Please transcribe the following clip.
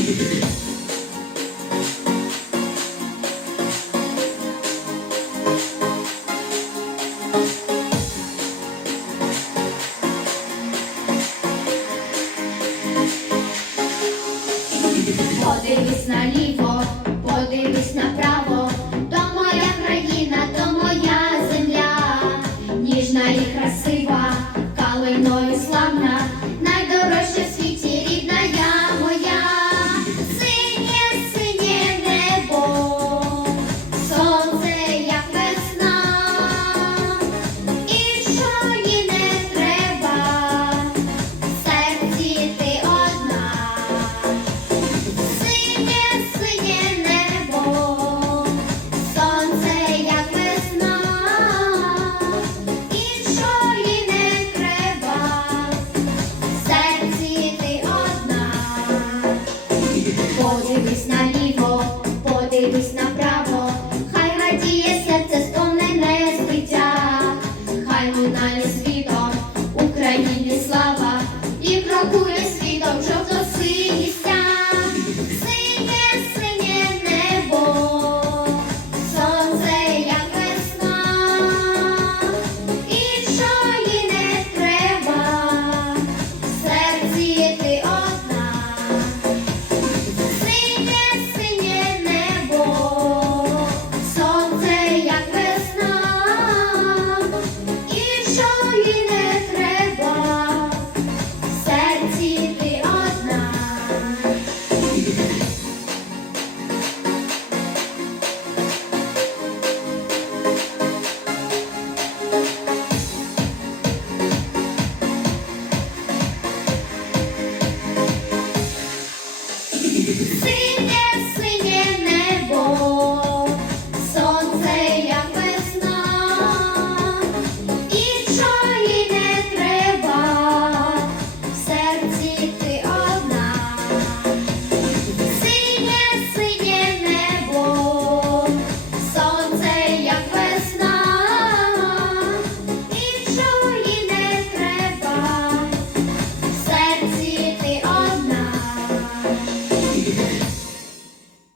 Podem ir na livro, podem na... Sing this